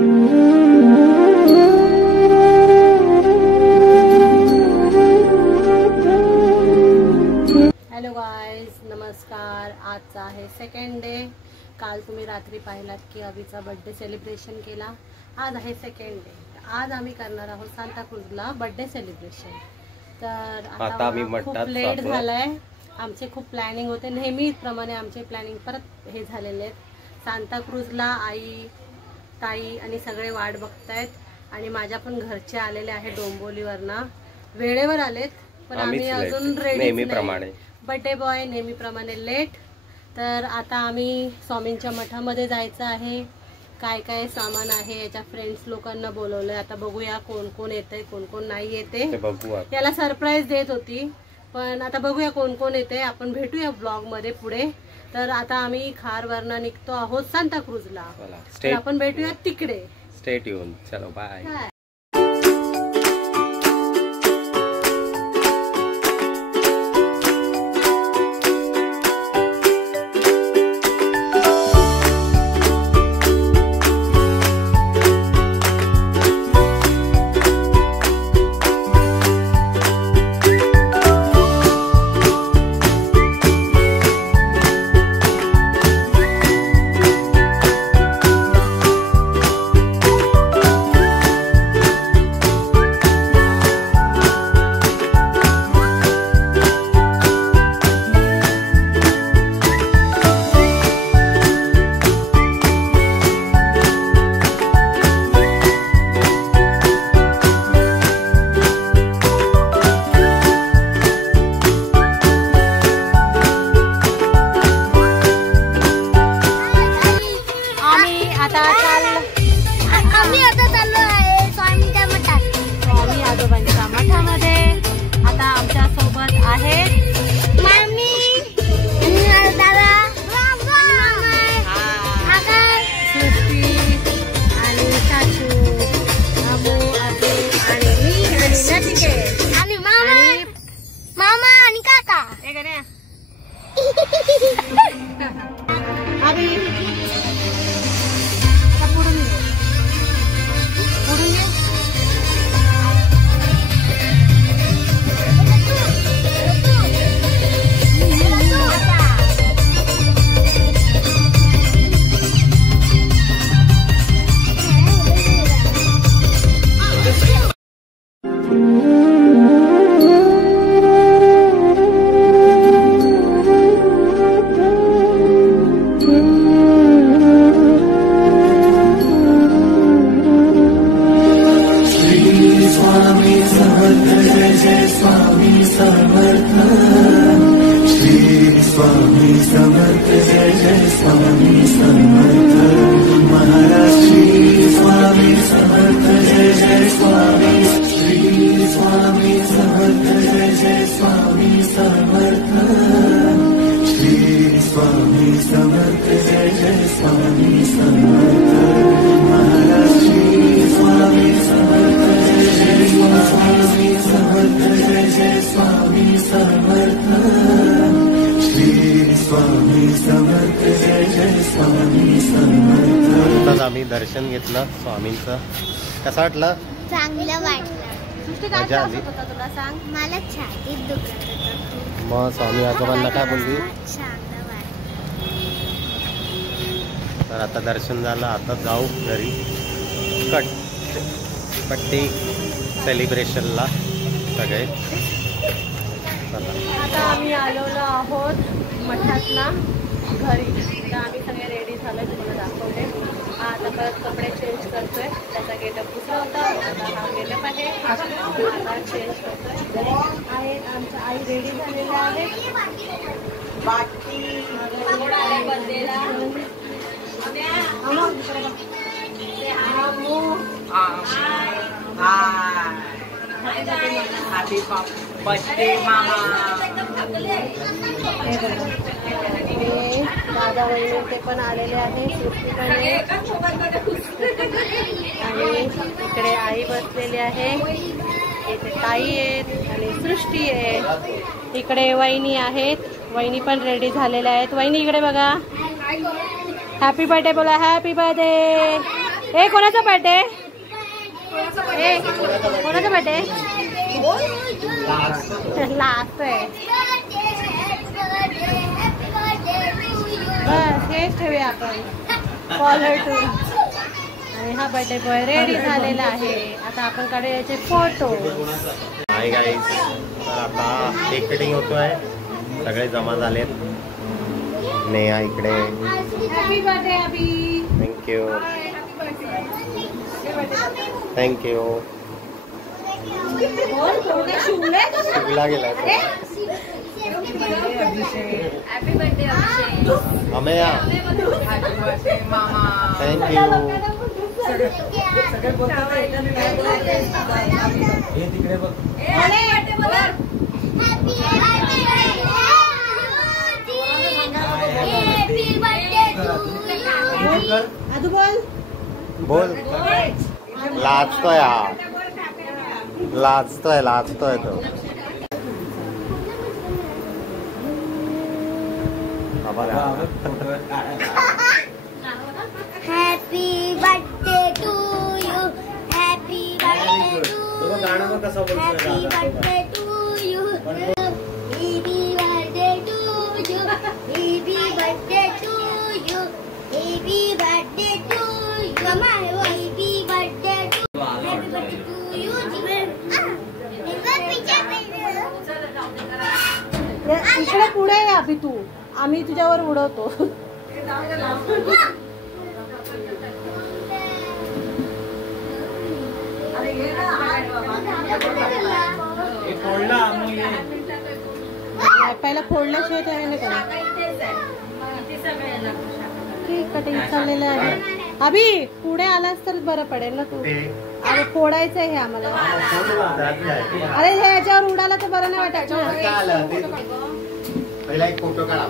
Hello guys, नमस्कार। आजचा आहे सेकंड डे। काल तुम्ही रात्री पाहिलात की अभिचा बर्थडे सेलिब्रेशन केला। आज आहे सेकंड डे। आज आम्ही करणार आहोत सांताक्रूजला बर्थडे सेलिब्रेशन। तर आता आम्ही खूप लेट झालाय। आमचे खूप प्लॅनिंग होते, नेहमीप्रमाणे आमचे प्लॅनिंग परत हे झालेले आहेत। सांताक्रूजला आई, ताई आणि सगळे वाट बघतायत आणि माझ्या पण घरचे आलेले आहे डोंबिवलीवरना। वेळेवर आलेत, पण आम्ही अजून रेडी नेहमीप्रमाणे बर्थडे बॉय नेहमीप्रमाणे लेट। तर आता आम्ही स्वामींच्या मठामध्ये जायचं आहे। काय काय सामान आहे, याच्या फ्रेंड्स लोकांना बोलवलंय। आता बघूया कोण कोण येते, कोण कोण नाही येते। याला सरप्राईज देत होती, पण आता बघूया कोण कोण येते। आपण भेटूया ब्लॉग मध्ये पुढे। तर आता आम्ही खारवरना निघतो आहोत सांताक्रूजला। तर आपण भेटूया तिकडे। स्टे ट्यून, चलो बाय। आम्ही दर्शन घेतलं स्वामींचं। कसं वाटलं? चांगलं वाटलं। मजा आली? तुला सांग, मला छातीत दुखत होतं। मग स्वामी आजोबांना काय बोलली? चांगलं वाटलं। तर आता दर्शन झालं, आता जाऊ घरी बर्थडे सेलिब्रेशनला सगळे। आता आम्ही आलेलो आहोत मठातला घरी। तर आम्ही सगळे रेडी झालोय, तुम्हाला दाखवते। आता परत कपडे चेंज करतोय। त्याचा गेटअप दुसरा होता, आता हा गेटअप आहे। आता चेंज करतोय आहे। आमच्या आई रेडी झालेल्या आहेत। बर्थडे मामा। दादा वहिनी ते पण आलेले आहेत, सृष्टी पण आहे आणि इकडे आई बसलेली आहे। इथे ताई आहेत आणि सृष्टी आहे। इकडे वहिनी आहेत, वहिनी पण रेडी झालेल्या आहेत। वहिनी इकडे बघा, हॅपी बर्थडे बोला, हॅपी बर्थडे। ए कोणाचा बर्थडे? ए कोणाचा बर्थडे? लास्ट आहे. बस हेच ठेवूया आपण कॉलर टू. आणि हा बर्थडे बॉय रेडी झालेला आहे. आता आपण काढूया याचे फोटो. हाय गाईज, तर आता केक कटिंग होतोय. सगळे जमा झालेत. नेहा इकडे. Happy birthday Abhi. Thank you thank you. शिवला गेला happy birthday Abhishek. Ameya. Thank you. तिकडे बघ. बोल. लाजतोय हा. लाजतोय तो. Happy birthday to you. Happy birthday to you. Happy birthday to you. Happy birthday to you. Happy birthday to you. Happy birthday to you. Happy birthday to. Happy birthday to you. इकडे पुढे आहे अभि तू. आम्ही तुझ्यावर उडवतो. पहिला फोडल्याशिवाय ते नाही करा. केक कटिंग चाललेलं आहे. अभि पुढे आलास तर बरं पडेल ना तू. अरे फोडायचं आहे हे आम्हाला. अरे हे याच्यावर उडाला तर बरं नाही वाटत ना. पहिला एक फोटो काढा.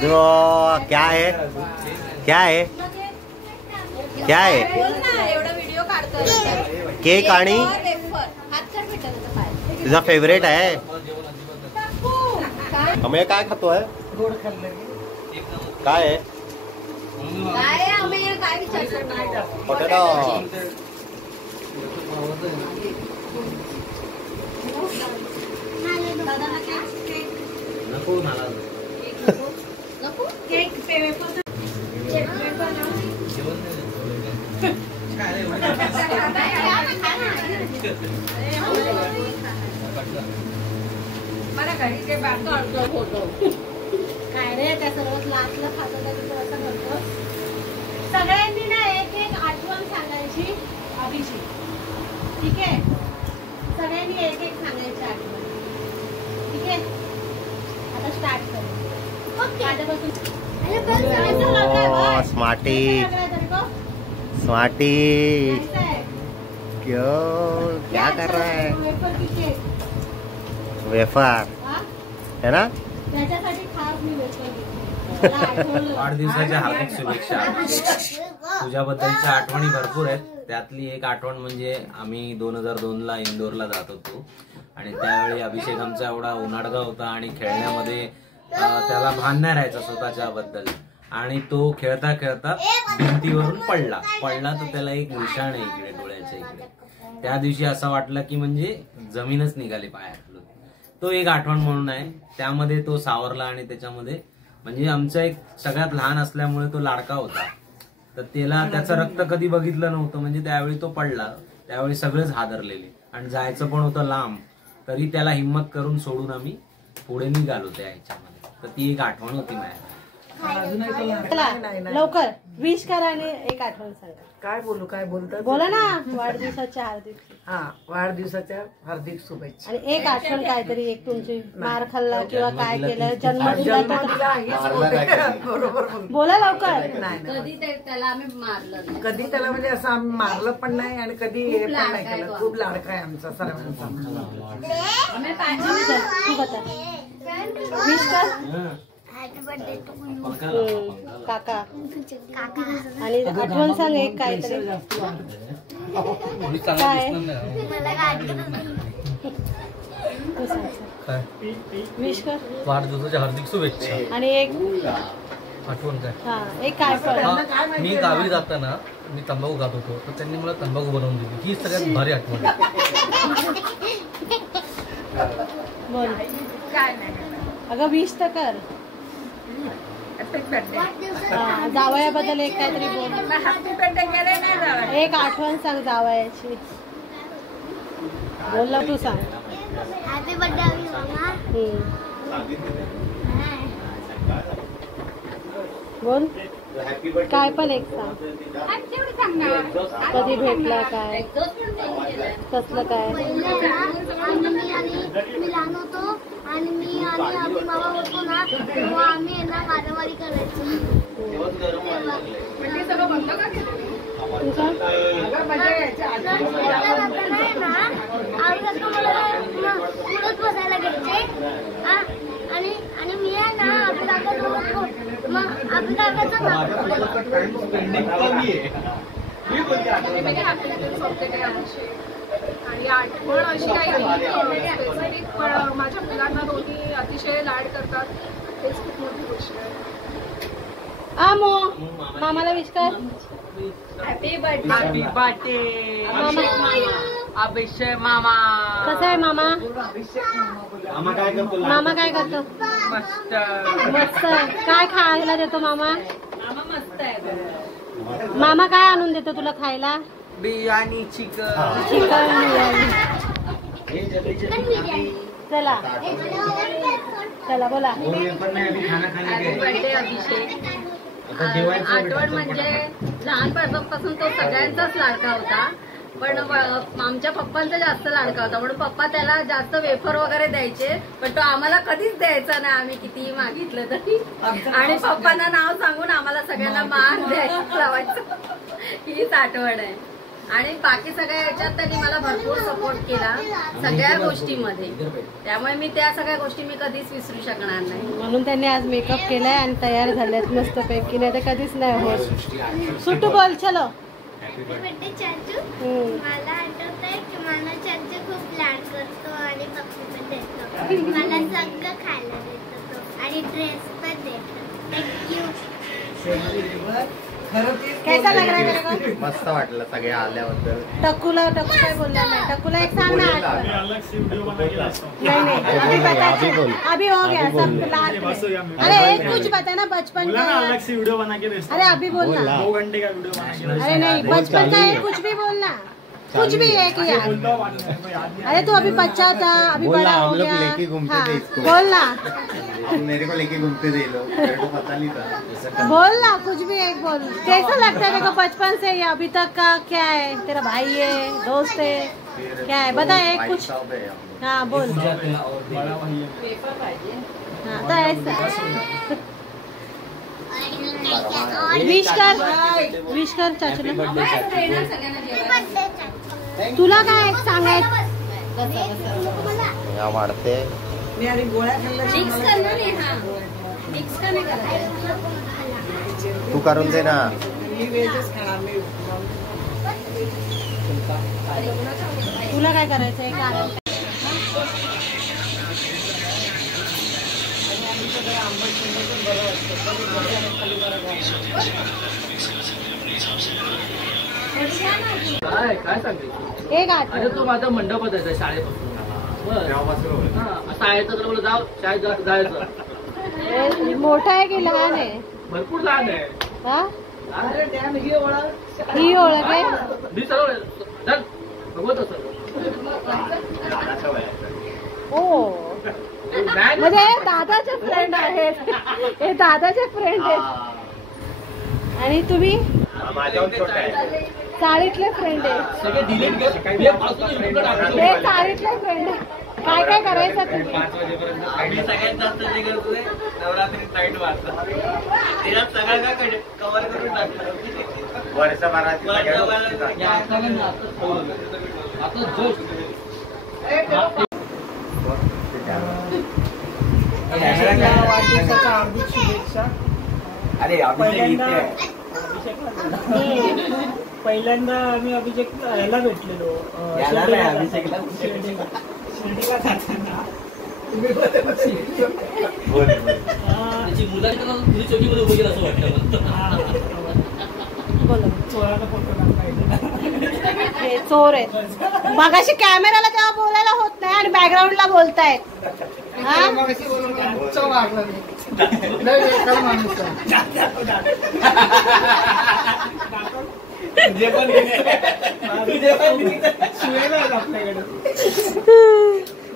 जो क्या है क्या है क्या है एवढा व्हिडिओ काढतोय केक आणि तुझा फेवरेट आहे. अमेय काय खातोय? काय आहे? बटाटा. नको मला काय रे त्या सर्वात लास्टला खातो असं म्हणतो. सगळ्यांनी ना एक एक आठवण सांगायची अभिषेक. ठीक आहे, सगळ्यांनी एक एक सांगायची आठवण. ठीक आहे, आता स्टार्ट करू. माझ्यापासून स्मार्टी स्मार्टी क्यों क्या कर रहा है? वेफर है ना. त्याच्यासाठी खास मी वेफर. वाढदिवसाच्या हार्दिक शुभेच्छा. तुझ्याबद्दलच्या आठवणी भरपूर आहेत. त्यातली एक आठवण म्हणजे आम्ही 2002ला इंदोरला जात होतो आणि त्यावेळी अभिषेक आमचा एवढा उन्हाळगा होता आणि खेळण्यामध्ये त्याला भान नाही राहायचा स्वतःच्या बद्दल आणि तो खेळता खेळता भिंतीवरून पडला तर त्याला एक निशाण आहे इकडे डोळ्याच्या इकडे. त्या दिवशी असं वाटलं की म्हणजे जमीनच निघाली पायाखालून. तो एक आठवण म्हणून आहे. त्यामध्ये तो सावरला आणि त्याच्यामध्ये म्हणजे आमचा एक सगळ्यात लहान असल्यामुळे तो लाडका होता. तर त्याला त्याचं रक्त कधी बघितलं नव्हतं. म्हणजे त्यावेळी तो पडला त्यावेळी सगळेच हादरलेले आणि जायचं पण होतं लांब. तरी त्याला हिम्मत करून सोडून आम्ही पुढे निघालो त्या ह्याच्यामध्ये. तर ती एक आठवण होती माझ्या. लवकर विश करा आणि एक आठवण सांगा. काय बोलू, काय बोलतात? बोला ना. वाढदिवसाच्या हार्दिक. हा, वाढदिवसाच्या हार्दिक शुभेच्छा. आणि एक आठवण काहीतरी एक तुमची मार खाल्ला किंवा काय केलं जन्मदिला. बरोबर बोला लवकर. नाही कधी त्याला आम्ही मारलं नाही. कधी त्याला म्हणजे असं आम्ही मारलं पण नाही आणि कधी हे पण नाही केलं. खूप लाडका आहे आमचा सर्वांचा. तू बता विश कर काका. आणि आठवण सांग एक काहीतरी. काय विश कर. वाढदिवसाच्या हार्दिक शुभेच्छा. आणि एक आठवण काय? हा एक काय पण. मी गावी जाताना मी तंबाखू खात होतो तर त्यांनी मला तंबाखू बनवून दिली. ही सगळ्यात भारी आठवण आहे. बोल. काय नाही अगं विश तर कर. जावयाबद्दल एक काहीतरी बोल. हॅपी बर्थडे केले नाही जावं. एक आठवण सांग जावयाची. बोल तू सांग. हॅपी बर्थडे मामा. बोल काय पण एक सांग. कधी भेटला काय कसलं काय. मी लहान होतो आणि मी आणि आम्ही मामा होतो ना तेव्हा आम्ही यांना मारामारी करायचो. पुढंच बसायला घ्यायचे आणि मी आहे ना आपल्या काकाचं मग आपल्या काकाचं आणि आठवण अशी काही स्पेसिफिक पण माझ्या मुलांना दोन्ही अतिशय लाड करतात. हेच खूप मोठी गोष्ट आहे. आमो मामाला विश कर. Happy birthday. हॅपी बर्थडे अभिषेक मामा. कसा आहे मामा. मामा काय करतो. मस्त मस्त. काय खायला देतो मामा. मस्त आहे. मामा काय आणून देतो तुला खायला. बिर्याणी चिकन बिर्याणी. चला चला बोला. हॅपी बर्थडे अभिषेक. आठवण म्हणजे लहानपणापासून तो सगळ्यांचाच लाडका होता पण आमच्या पप्पांचा जास्त लाडका होता म्हणून पप्पा त्याला जास्त वेफर वगैरे द्यायचे पण तो आम्हाला कधीच द्यायचा नाही आम्ही कितीही मागितलं तरी आणि पप्पांना नाव सांगून आम्हाला सगळ्यांना मान द्यायचं लावायचं. हीच आठवण आहे. आणि बाकी सगळ्या याच्यात त्यांनी मला भरपूर सपोर्ट केला सगळ्या गोष्टीमध्ये त्यामुळे मी त्या सगळ्या गोष्टी मी कधीच विसरू शकणार नाही. म्हणून त्यांनी आज मेकअप केलाय आणि तयार झाल्यात मस्त पैकी नाही तर कधीच नाही होत. सुट्टू बोल चलो. चाचू मला आठवत आहे की मला चाचू खूप लाड करतो आणि मला सगळं खायला देतो तो आणि ड्रेस पण देतो. थँक्यू. कैसा लग रहा है मेरे को? मस्त वाटलं सगळे आल्याबद्दल. टक्कू काय बोलला नाही. टक्कूला एक सांग ना आठवण. नहीं अभी बता. अभी हो गया सब लास्ट में. अरे एक कुछ बता ना बचपन का. अलग से वीडियो बना के भेजता. अरे अभी बोलना. 2 घंटे का वीडियो बना के. अरे नहीं बचपन का है कुछ भी बोलना. कुछ भी है कि यार. अरे तू अभी बच्चा था अभी बड़ा हो गया. लेके घूमते थे इसको. बोलना. मेरे को लेके घूमते थे लोग. मेरे को पता नहीं था. बोलना कुछ भी एक बोल. कैसा लगता है देखो बचपन से या अभी तक का क्या है? तेरा भाई है दोस्त है क्या है बता एक कुछ. हाँ बोल. हाँ तो ऐसा विश कर चाचूला. तुला काय सांगायचं वाढते. मी आणि गोळ्या खाल्ल्या. मिक्स करणार नाही. हा मिक्स का नाही करायचं. तू करून दे ना. मी व्हेजच खाणार. मी तुला काय करायचंय कारण काय सांगते. एक अरे तो माझा मंडपच आहे शाळेपासून. शाळेचं तर बोल जाऊ शाळेत जायचं. मोठा आहे की लहान आहे? भरपूर लहान आहे. हा ही ओळख आहे. मी सर्व बघत असं. ओ म्हणजे दादाचे फ्रेंड आहेत. हे दादाचे फ्रेंड आहेत. आणि तुम्ही चाळीतले फ्रेंड आहेत. सगळे डिलीट कर. हे चाळीतले फ्रेंड आहे. काय काय करायचं तुम्ही? 5 वाजेपर्यंत आम्ही सगळ्यात जास्त जे करतोय नवरात्री नाईट वाजता. त्याच्यात सगळं का कव्हर करून टाकलं. वर्षभराची सगळ्या गोष्टी वाढदिवसाच्या हार्दिक शुभेच्छा. अरे पहिल्यांदा आम्ही अभिषेक याला भेटलेलो शिर्डीला जाताना. चोराला फोटो हे चोर आहेत. मगाशी कॅमेराला तेव्हा बोलायला होत नाही आणि बॅकग्राऊंडला बोलतायत. हा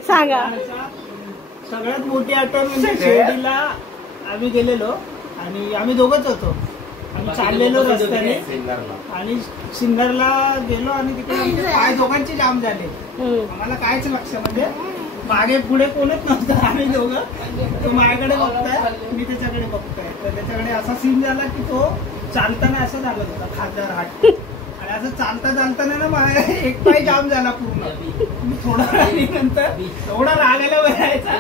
सांगा. सगळ्यात मोठी आठवण म्हणजे शिर्डीला आम्ही गेलेलो आणि आम्ही दोघंच होतो. आम्ही चाललेलो रस्त्याने आणि सिन्नरला गेलो आणि तिकडे आमचे पाय दोघांचे जाम झाले. आम्हाला कायच लक्ष म्हणजे मागे पुढे कोणच नव्हतं. आम्ही दोघं तो माझ्याकडे बघताय मी त्याच्याकडे बघतोय. तर त्याच्याकडे असा सीन झाला की तो चालताना असं झालं होता खासदार हात. आणि असं चालताना ना माझा एक पाय जाम झाला पूर्ण. मी थोडा नंतर एवढा रागायला वळायचा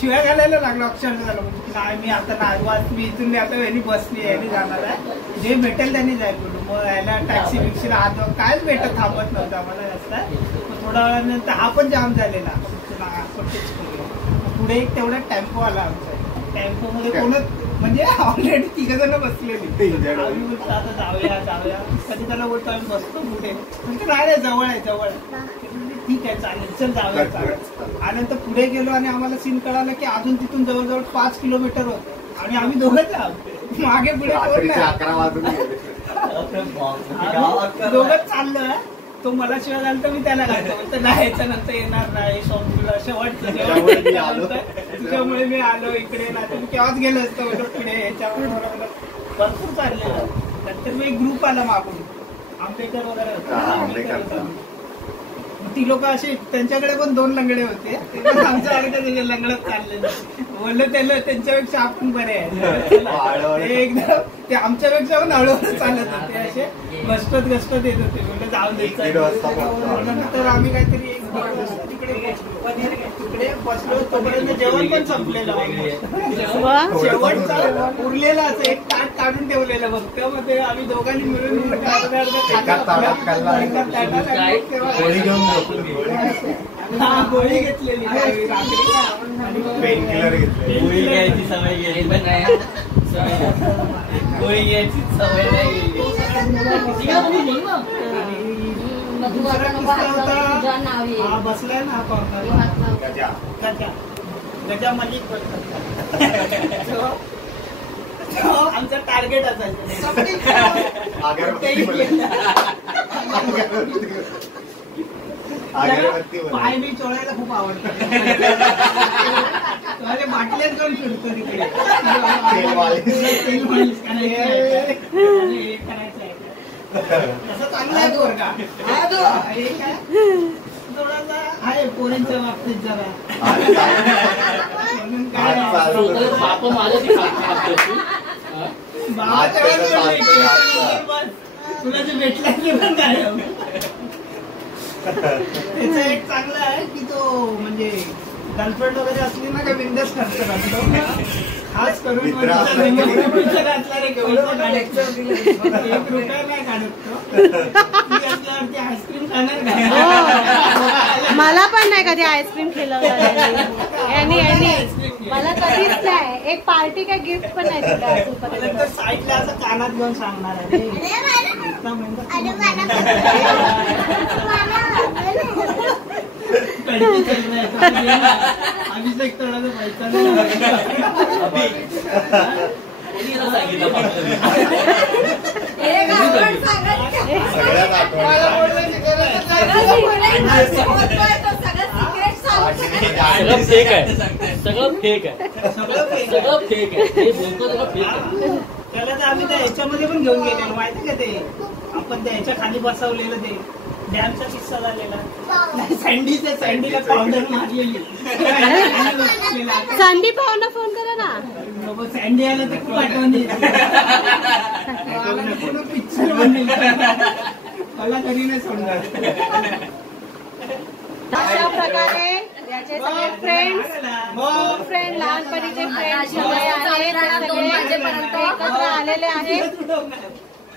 शिव्या घालायला लागलो. अक्षरशः झालं म्हणजे नाही मी आता नाही मी इथून आता यांनी बसली यांनी जाणार आहे. जे भेटेल त्यांनी जाईल बोलू. मग यायला टॅक्सी बिक्सीला हात कायच भेटत थांबत नव्हतं आम्हाला रस्ता. थोड्या वेळानंतर हा पण जाम झालेला. पुढे एक तेवढा टेम्पो आला आमचा. टेम्पो मध्ये कोणच म्हणजे ऑलरेडी 3 जण बसलेली. आम्ही बोलतो आता जाऊया कधी त्याला बोलतो आम्ही बसतो पुढे. म्हणजे नाही जवळ आहे ठीक आहे चालेल चल जाऊया. नंतर पुढे गेलो आणि आम्हाला सीन कळालं की अजून तिथून जवळजवळ 5 किलोमीटर होतं आणि आम्ही दोघंच आहोत. मागे पुढे कोण नाही. दोघंच चाललोय. तो मला शिवाय घालतो मी त्याला घालतो. म्हणतो नाही नंतर येणार नाही शेवटचं तुझ्यामुळे मी आलो इकडे. ना तुम्ही केव्हाच गेलो असतो पुढे याच्यावर भरपूर चाललेलं. नंतर मी एक ग्रुप आला मागून आंबेडकर वगैरे होता. ती लोक असे त्यांच्याकडे पण 2 लंगडे होते. ते पण आमच्या लंगडत चाललेलं. बोललं त्याला त्यांच्यापेक्षा आपण बरे आहे. एकदम ते आमच्यापेक्षा पण हळूहळू चालत होते. असे गस्टत येत होते. म्हणजे जाऊन द्यायचं. तर आम्ही काहीतरी तिकडे बसलो. तोपर्यंत जेवण पण संपलेलं. शेवटचा उरलेला असं एक ताट काढून ठेवलेलं फक्त. मग ते आम्ही दोघांनी मिळून गोळी घेतलेली पेन किलर घेतले. गोळी घ्यायची सवय गेली पण नाही. गोळी घ्यायची सवय नाही गेली. हा बसलाय ना गजा. गजा मलिक आमचं टार्गेट असायचं. पाय मी चोळायला खूप आवडतं. बाटल्यात जाऊन फिरतो तिकडे तसं चांगला आहे पोरगा. थोडासा आहे पोरांच्या बाबतीत जरा तुला जे भेटला ते पण काय. त्याचं एक चांगलं आहे की तो म्हणजे गर्लफ्रेंड वगैरे असली ना का बिंदास खर्च करतो. खास करून ₹1 नाही काढत तो. आईस्क्रीम खाणार का? मला पण नाही कधी आईस्क्रीम खिलवलं मला कधीच नाही. एक पार्टी काय गिफ्ट पण नाही दिलं. साईडला असं कानात घेऊन सांगणार आहे अभिषेक थोडासा पैसा सगळं फेक आहे. सगळं फेक आहे. सगळं फेक आहे. हे बोलतो सगळं फेक आहे. त्याला तर आम्ही त्या ह्याच्यामध्ये पण घेऊन गेलेलो माहिती का ते आपण त्या ह्याच्या खाली बसवलेलं ते डॅमचा किस्सा झालेला. सँडीला पावडर मारलेली. सँडी पाहुणा फोन करा ना. सँडी आला तर खूप आठवण येते. पिक्चर मला कधी नाही सोडणार. अशा प्रकारे याचे सगळे फ्रेंड लहानपणीचे फ्रेंड सगळे आहेत एकत्र आलेले आहेत.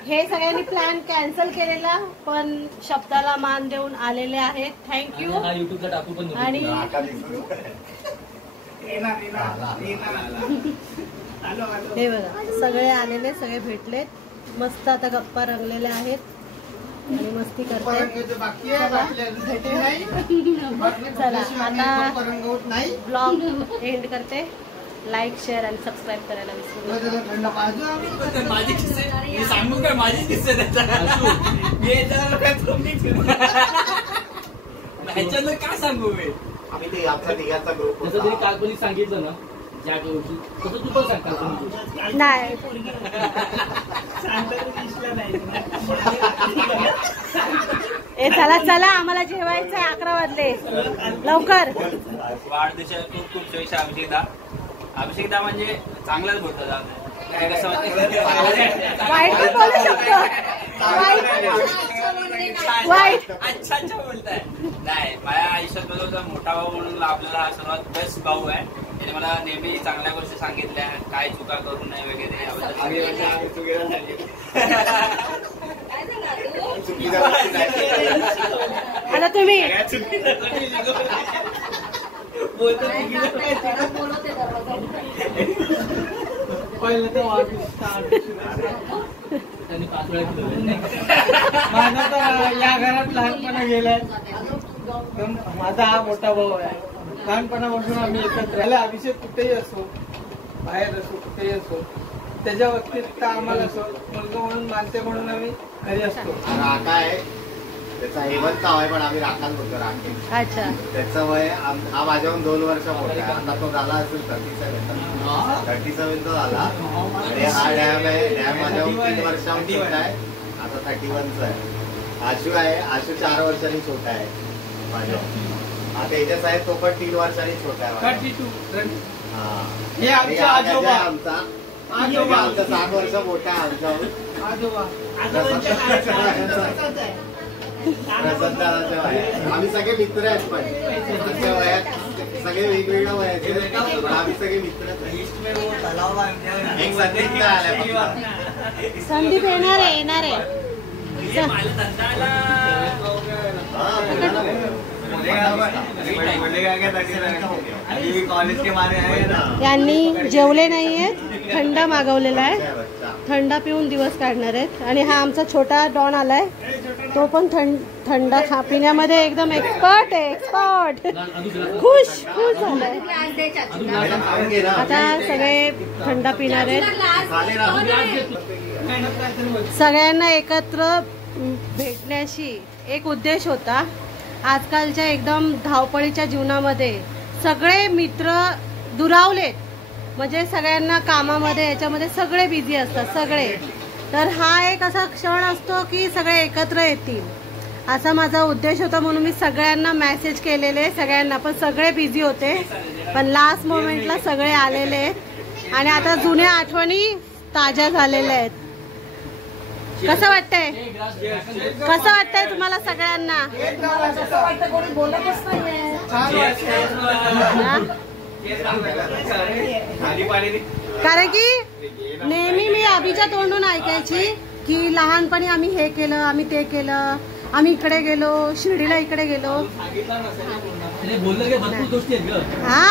हे सगळ्यांनी प्लॅन कॅन्सल केलेला पण शब्दाला मान देऊन आलेले आहेत. थँक्यू. आणि हे बघा सगळे आलेले सगळे भेटलेत. मस्त आता गप्पा रंगलेल्या आहेत आणि मस्ती करते. चला आता ब्लॉग एंड करते. लाईक शेअर आणि सबस्क्राईब करायला विसरू नका. माझे किस्से सांगू काय? माझे किस्से ह्याच्यानं काय सांगू मी? आम्ही ते आमचा तिघांचा ग्रुप जसं तरी काल्पनिक सांगितलं ना ज्या गोष्टी तसं तू पण सांग काल्पनिक. नाही चला चला आम्हाला जेवायचं आहे. 11 वाजले. लवकर. वाढदिवसाच्या खूप खूप शुभेच्छा अभिषेकदा. अभिषेकदा म्हणजे चांगलाच बोलतो. काय कसं वाईट पण बोलू शकतो. वाईट अच्छा अच्छा बोलताय. नाही माझ्या आयुष्यात बरोबर मोठा भाऊ म्हणून आपल्याला हा सर्वात बेस्ट भाऊ आहे. त्याने मला नेहमी चांगल्या गोष्टी सांगितल्या काय चुका करू नये वगैरे. आता तुम्ही माझा तर या घरात लहानपणा गेलाय. माझा हा मोठा भाऊ आहे. लहानपणापासून आम्ही एकत्र राहिलो. अभिषेक कुठेही असो बाहेर असो कुठेही असो त्याच्या बाबतीत आम्हाला असो मुलगा म्हणून मानते म्हणून आम्ही घरी असतो. राका आहे त्याचा हेवंत नाव आहे पण आम्ही राखाच बोलतो. राखे. अच्छा. त्याचं वय हा माझ्याहून 2 वर्ष मोठा आहे. आता तो झाला असेल 37 तो झाला. आणि हा डॅम आहे. डॅम माझ्याहून 3 वर्षाहून छोटा आहे. आता 31चा आहे. आशू आहे. आशू 4 वर्षांनी छोटा आहे माझ्याहून. हा तेजस आहे तो पण 3 वर्षांनी छोटा आहे. 7 वर्ष मोठा आहे आमच्याहून. आम्ही सगळे मित्र आहेत पण आमच्या वयात सगळे वेगवेगळ्या वयाचे पण आम्ही सगळे मित्र. एक संदीप आल्या. संदीप येणार आहे. माझ्या धंदाला यांनी जेवले नाही आहेत, थंड मागवलेला आहे, थंड पिऊन दिवस काढणार आहेत. आणि हा आमचा छोटा डॉन आलाय, तो पण थंड पिण्यामध्ये एकदम एक्सपर्ट आहे, एक्सपर्ट. खुश खुश झालाय. आता सगळे थंड पिणार आहेत. सगळ्यांना एकत्र भेटण्याशी एक उद्देश होता. आजकालच्या एकदम धावपळीच्या जीवनामध्ये सगळे मित्र दुरावलेत, म्हणजे सगळ्यांना कामामध्ये याच्यामध्ये सगळे बिझी असतात सगळे. तर हा एक असा क्षण असतो की सगळे एकत्र येतील, असा माझा उद्देश होता. म्हणून मी सगळ्यांना मेसेज केलेले, सगळ्यांना, पण सगळे बिझी होते. पण लास्ट मोमेंटला सगळे आलेले आहेत आणि आता जुन्या आठवणी ताज्या झालेल्या आहेत. कसं वाटतंय, कसं वाटतंय तुम्हाला सगळ्यांना? कारण की नेहमी मी अभिच्या तोंडून ऐकायची की लहानपणी आम्ही हे केलं, आम्ही ते केलं, आम्ही इकडे गेलो, शिर्डीला इकडे गेलो. हा,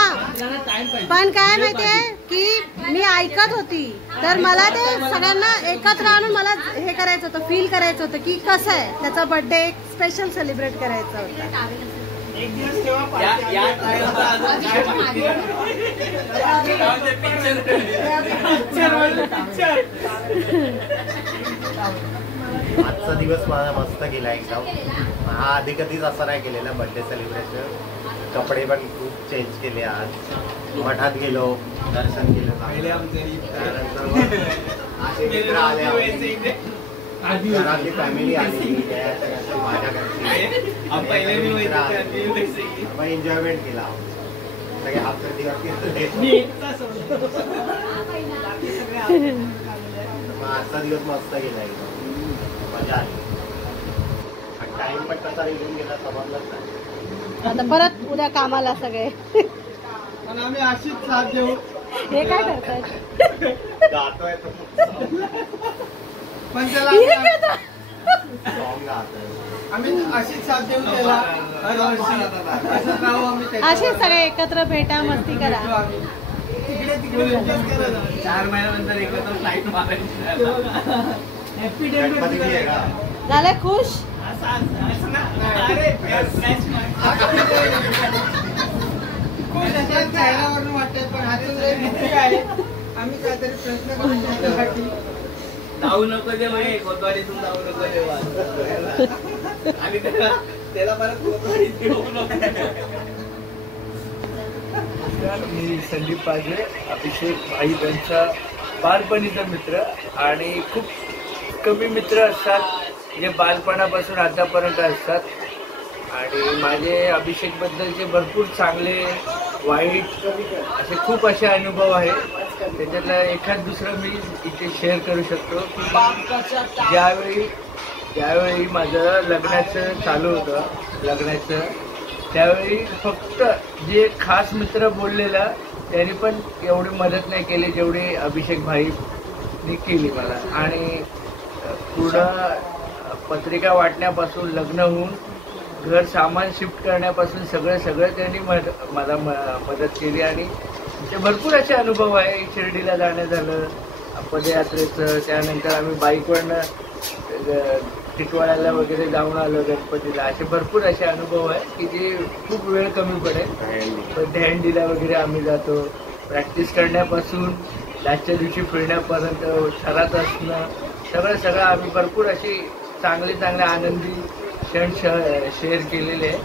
पण काय माहितीये की मी ऐकत होती, तर मला ते सगळ्यांना एकत्र आणून मला हे करायचं होतं, फील करायचं होतं की कसं आहे, त्याचा बर्थडे एक स्पेशल सेलिब्रेट करायचा होता. आजचा दिवस माझा मस्त गेला एकदम. हा आधी कधीच असा नाही केलेला बर्थडे सेलिब्रेशन. कपडे पण खूप चेंज केले. आज मठात गेलो, दर्शन केलं, त्यानंतर मित्र आले, घरातली फॅमिली आली, माझ्या घरची एन्जॉयमेंट केला. सगळे हफ्ते दिवस आजचा दिवस मस्त गेला एकदम, मजा आली. टाइम पण कसा निघून गेला समजलंच नाही. आता परत उद्या कामाला सगळे. पण आम्ही अशीच साथ देऊ. हे काय करताय? गातोय पण त्याला आम्ही अशीच साथ देऊ त्याला. असं राहू आम्ही, असे सगळे एकत्र भेटा, मस्ती करा. तिकडे तिकडे 4 महिन्यानंतर एकत्र फ्लाईट मारायची. हॅपी डे झाले खुश? चेहऱ्यावरून वाटत, पण हातून आहे. आम्ही काहीतरी प्रयत्न करू त्याच्यासाठी. जाऊ नको दे म्हणे, कोतवाडीतून जाऊ नको दे. आणि त्याला परत कोतवाडीत घेऊ नको. मी संदीप पाजे, अभिषेक भाई त्यांचा बालपणीचा मित्र. आणि खूप कमी मित्र असतात जे बालपणापासून आतापर्यंत असतात. आणि माझे अभिषेकबद्दलचे भरपूर चांगले वाईट असे खूप असे अनुभव आहेत. त्याच्यातला एखाद दुसरं मी इथे शेअर करू शकतो की ज्यावेळी माझं लग्नाचं चालू होतं लग्नाचं, त्यावेळी फक्त जे खास मित्र बोललेला त्यांनी पण एवढी मदत नाही केली जेवढी अभिषेक भाईनी केली मला. आणि पूर्ण पत्रिका वाटण्यापासून लग्न होऊन घर सामान शिफ्ट करण्यापासून सगळं त्यांनी मला मदत केली. आणि ते भरपूर असे अनुभव आहे. शिर्डीला जाणं झालं, पदयात्रेचं, त्यानंतर आम्ही बाईकवरनं टिटवाळ्याला वगैरे जाऊन आलो गणपतीला. असे भरपूर असे अनुभव आहेत की जे खूप वेळ कमी पडेल. दहंडीला वगैरे आम्ही जातो, प्रॅक्टिस करण्यापासून लास्टच्या दिवशी फिरण्यापर्यंत, शहरात असणं, सगळं आम्ही भरपूर अशी चांगले आनंदी क्षण शेअर केलेले आहे.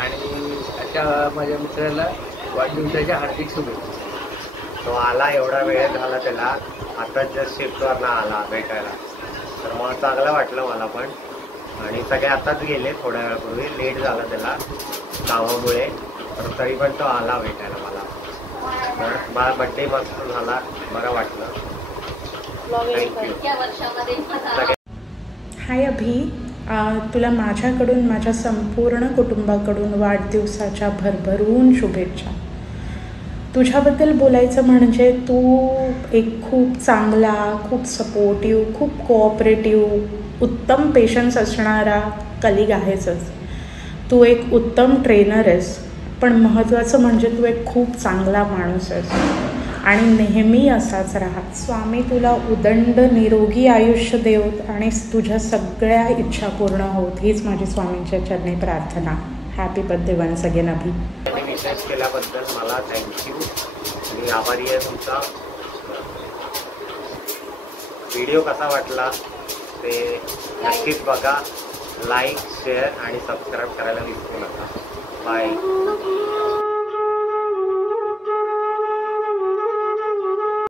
आणि अशा माझ्या मित्राला वाढदिवसाच्या हार्दिक शुभेच्छा. तो आला, एवढा वेळ झाला त्याला, आता जस्ट शिफ्टवरनं आला भेटायला, तर मग चांगलं वाटलं मला पण. आणि सगळे आताच गेले, थोड्या वेळापूर्वी लेट झाला त्याला कामामुळे, तर तरी पण तो आला भेटायला मला. तर मला बड्डे मस्त झाला, बरं वाटलं. थँक्यू. हाय अभि, तुला माझ्याकडून, माझ्या संपूर्ण कुटुंबाकडून वाढदिवसाच्या भरभरून शुभेच्छा. तुझ्याबद्दल बोलायचं म्हणजे तू एक खूप चांगला, खूप सपोर्टिव्ह, खूप कोऑपरेटिव्ह, उत्तम पेशन्स असणारा कलिग आहेसच. तू एक उत्तम ट्रेनर आहेस, पण महत्त्वाचं म्हणजे तू एक खूप चांगला माणूस आहेस आणि नेहमी असाच राहा. स्वामी तुला उदंड निरोगी आयुष्य देवोत आणि तुझ्या सगळ्या इच्छा पूर्ण होत, हीच माझी स्वामींच्या चरणी प्रार्थना. हॅपी बर्थडे वन्स अगेन अभि. विशेष केल्याबद्दल मला थँक्यू. मी आभारी आहे तुमचा. व्हिडिओ कसा वाटला ते नक्कीच बघा. लाईक, शेअर आणि सबस्क्राईब करायला विसरू नका. बाय.